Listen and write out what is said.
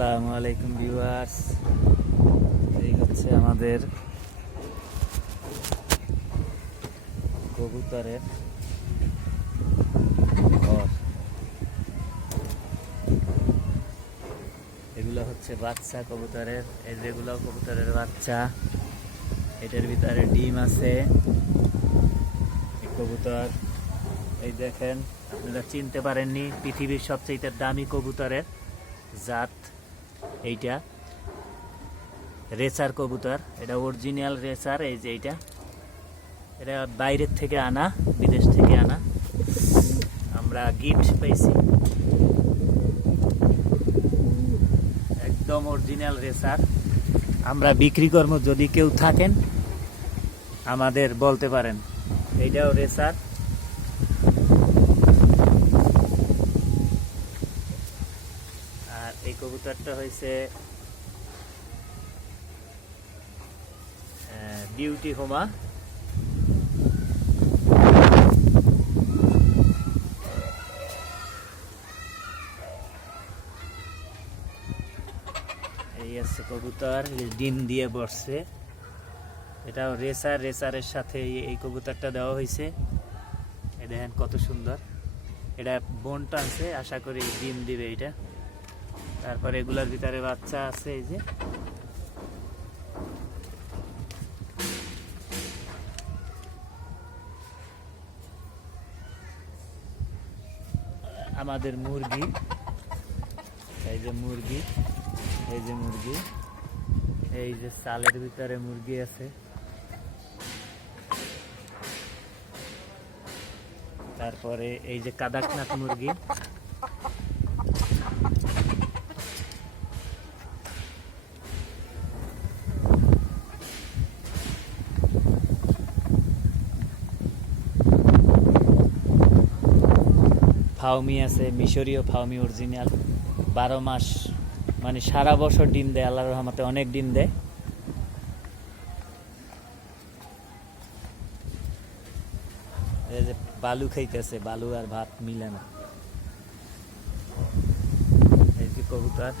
আসসালামু আলাইকুম ভিউয়ার্স, এই হচ্ছে আমাদের কবুতরের ঘর। এগুলো হচ্ছে বাচ্চা কবুতরের, এই যেগুলো কবুতরের বাচ্চা, এটার ভিতরে ডিম আছে। এই কবুতর, এই দেখেন, আপনারা চিনতে পারেননি, পৃথিবীর সবচেয়ে দামি কবুতরের জাত এইটা রেসার কবুতর। এটা অরিজিনাল রেসার। এই যে এটা বাইরের থেকে আনা, বিদেশ থেকে আনা, আমরা গিফট পেয়েছি। একদম অরিজিনাল রেসার। আমরা বিক্রি করবো, যদি কেউ থাকেন আমাদের বলতে পারেন। এইটাও রেসার। আর এই কবুতরটা হয়েছে বিউটি হোমা। এই আছে কবুতর, ডিম দিয়ে বসছে। এটাও রেসার। রেসারের সাথে এই কবুতরটা দেওয়া হয়েছে। এই দেখেন কত সুন্দর। এটা বোন টানছে, আশা করি ডিম দিবে এটা। তারপরে এগুলোর ভিতরে বাচ্চা আছে। এই যে আমাদের মুরগি, এই যে মুরগি, এই যে মুরগি, এই যে চালের ভিতরে মুরগি আছে। তারপরে এই যে কাদাকনাথ মুরগি, ফাউমি আছে, মিশরীয় ফাউমি অরিজিনাল। 12 মাস, মানে সারা বছর ডিম দেয়, আল্লাহর রহমতে অনেক ডিম দেয়। এই যে বালু খাইতেছে, বালু আর ভাত মিলে না। এই যে কবুতর।